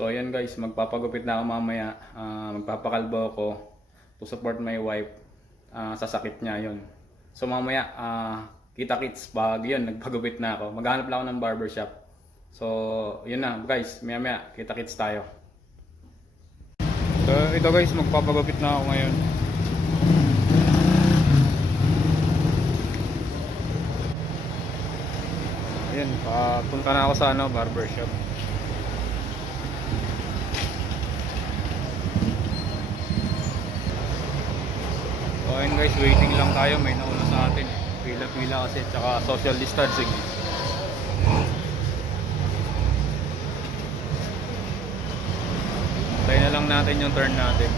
So ayan guys, magpapagupit na ako mamaya. Magpapakalbo ako to support my wife sa sakit niya yon. So mamaya kita-kits pag yun, nagpagupit na ako. Maghanap lang ako ng barbershop. So yun na guys, maya kita-kits tayo. So ito guys, magpapagupit na ako ngayon. Ayan, papunta na ako sa barbershop. So ayun guys, waiting lang tayo, may nauna sa atin. Pila-pila kasi, tsaka social distancing. Tayo na lang natin yung turn natin.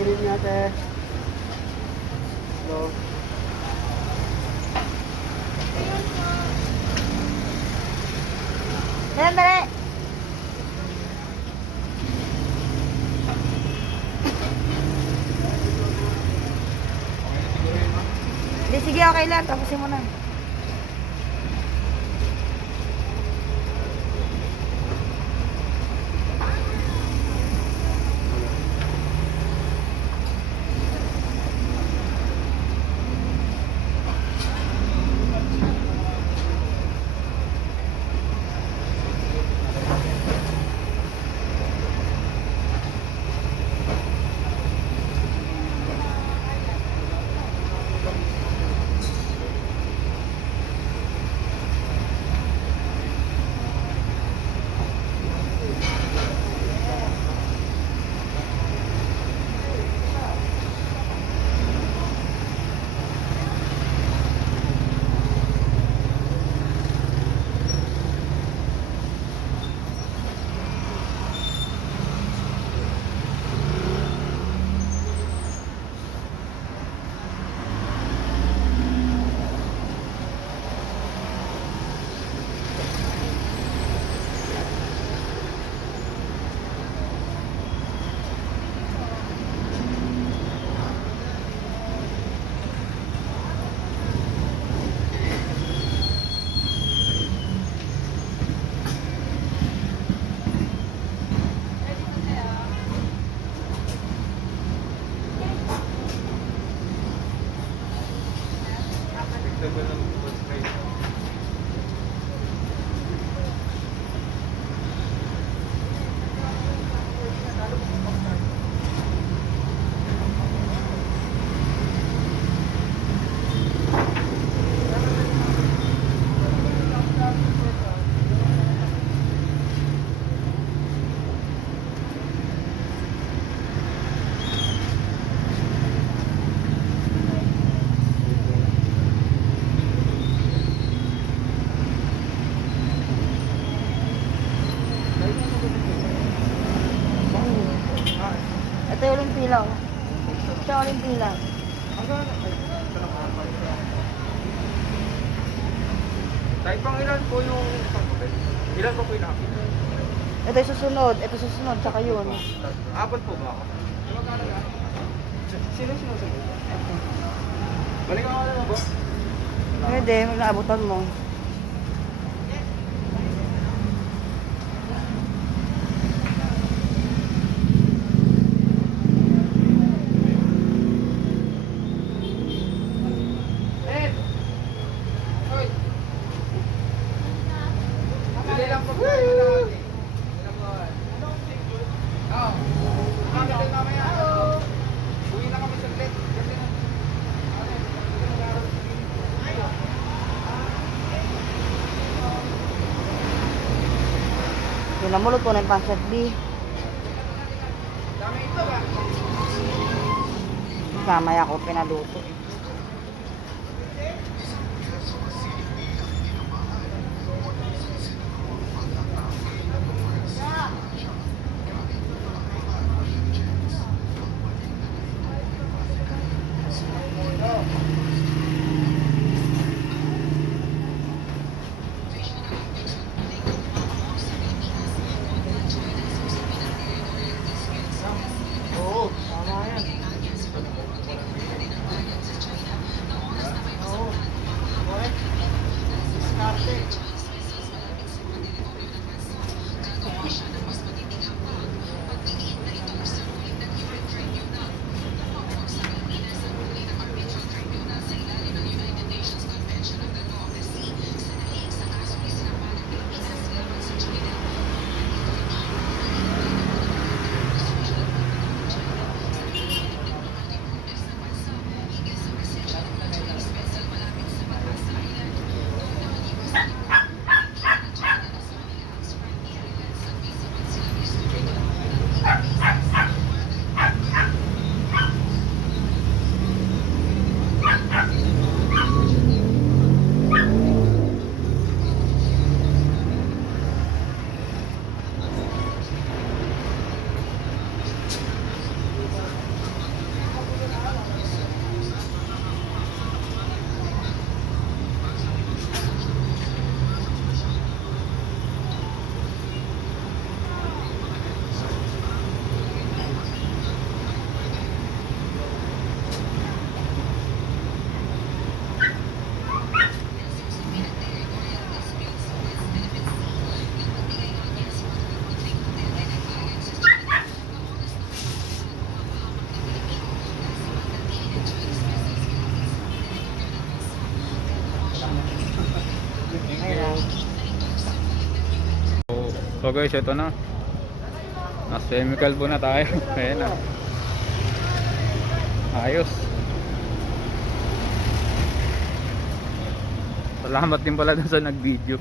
Green natin. Hello. Dali, dali. Di, sige, okay lang. Tapusin mo na. uling pila, oh. Siya uling pila. Kahit pang ilan po yung pagkupit? Ilan po yung nakapit? Ito yung susunod, tsaka yun. Apat po ba ako? Sino sinusunod? Balikan ko na ba? Pwede, naabutan mo. Ed! Hoy! Bili lang po tayo na natin. Oo. Kami din mamaya. Uwi na kami saglit. Kasi Yun ang mulot ko na yung pancit B. dami ito ba? Mamaya ko pinaluto eh. Oo, tama yan. Oo. Correct. Diskarte. So guys, ito na. Nasa chemical po na tayo. Ayan na. Ayos. Salamat din pala dun sa nag-video.